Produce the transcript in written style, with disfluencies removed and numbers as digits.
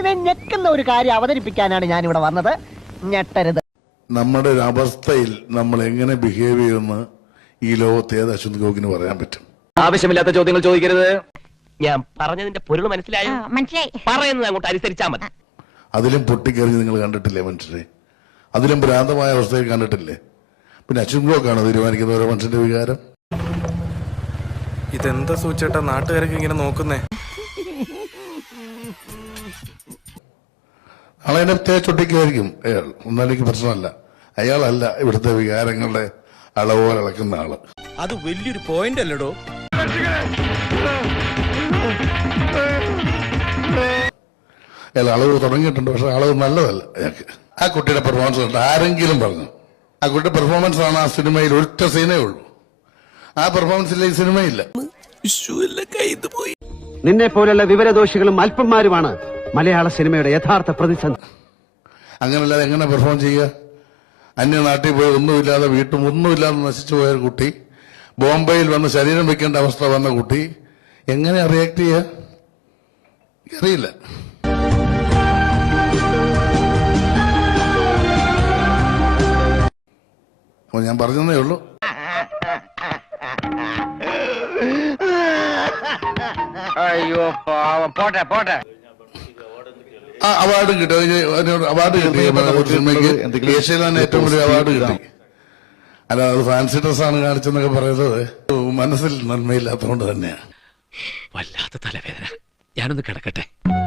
മനസ്സിനെ ഞെക്കുന്ന ഒരു കാര്യം അവതരിപ്പിക്കാനാണ് ഞാൻ ഇവിടെ വന്നത്. ഞെട്ടരുത്. നമ്മുടെ ഒരു അവസ്ഥയിൽ നമ്മൾ എങ്ങനെ ബിഹേവ് ചെയ്യുമെന്ന് ഈ ലോകത്ത് ഏത് അശ്വന്ത് ഗോകിന് പറയാൻ പറ്റും? ആവശ്യമില്ലാത്ത ചോദ്യങ്ങൾ ചോദിക്കരുത്. ഞാൻ പറഞ്ഞതിന്റെ പൊരുൾ മനസ്സിലായോ? മനസ്സിലായി. പറയുന്നത് അങ്ങോട്ട് അനുസരിച്ചാ മതി. അതിലും പൊട്ടിക്കറിഞ്ഞ് നിങ്ങൾ കണ്ടിട്ടില്ലേ മനുഷ്യരെ? അതിലും ഭ്രാന്തമായ അവസ്ഥയിൽ കണ്ടിട്ടില്ലേ? പിന്നെ അശ്വന്ത് ഗോക്കാണ് തീരുമാനിക്കുന്ന ഓരോ മനുഷ്യന്റെ വികാരം. ഇതെന്താ സൂചേട്ടാ നാട്ടുകാരൊക്കെ ഇങ്ങനെ നോക്കുന്നേ? ആളതിനെ തേച്ചൊട്ടിക്കുമായിരിക്കും അയാൾ. ഒന്നും എനിക്ക് പ്രശ്നമല്ല. അയാളല്ല ഇവിടുത്തെ വികാരങ്ങളുടെ അളവോൽ ഇളക്കുന്ന ആള്. അത് വലിയൊരു പോയിന്റ് അല്ലടോ. അയാൾ അളവ് തുടങ്ങിയിട്ടുണ്ട്, പക്ഷെ അളവ് നല്ലതല്ല അയാൾക്ക്. ആ കുട്ടിയുടെ പെർഫോമൻസ് കണ്ട് ആരെങ്കിലും പറഞ്ഞു ആ കുട്ടിയുടെ പെർഫോമൻസ് ആണ് ആ സിനിമയിൽ ഒറ്റ സീനേ ഉള്ളൂ. ആ പെർഫോമൻസിൽ ഈ സിനിമയില്ല. നിന്നെ പോലുള്ള വിവരദോഷികളും അല്പന്മാരുമാണ് മലയാള സിനിമയുടെ യഥാർത്ഥ പ്രതിസന്ധി. അങ്ങനല്ലാതെ എങ്ങനെ പെർഫോം ചെയ്യുക? അന്യനാട്ടിൽ പോയി ഒന്നുമില്ലാതെ വീട്ടും ഒന്നുമില്ലാതെ നശിച്ചു പോയ ഒരു കുട്ടി, ബോംബെയിൽ വന്ന് ശരീരം വെക്കേണ്ട അവസ്ഥ വന്ന കുട്ടി എങ്ങനെ റിയാക്ട് ചെയ്യുക? അറിയില്ല. അപ്പൊ ഞാൻ പറഞ്ഞതേ ഉള്ളൂ. അയ്യോ പാവം. പോട്ടെ പോട്ടെ. ആ അവാർഡ് കിട്ടി. അവാർഡ് കിട്ടി. സിനിമയ്ക്ക് ഏഷ്യയിലാണ് ഏറ്റവും വലിയ അവാർഡ് കിട്ടി. അല്ല, അത് ഫാൻസി ഡ്രസ്സാണ് കാണിച്ചെന്നൊക്കെ പറയുന്നത് മനസ്സിൽ നന്മയില്ലാത്തതുകൊണ്ട് തന്നെയാണ്. വല്ലാത്ത തലവേദന. ഞാനൊന്ന് കിടക്കട്ടെ.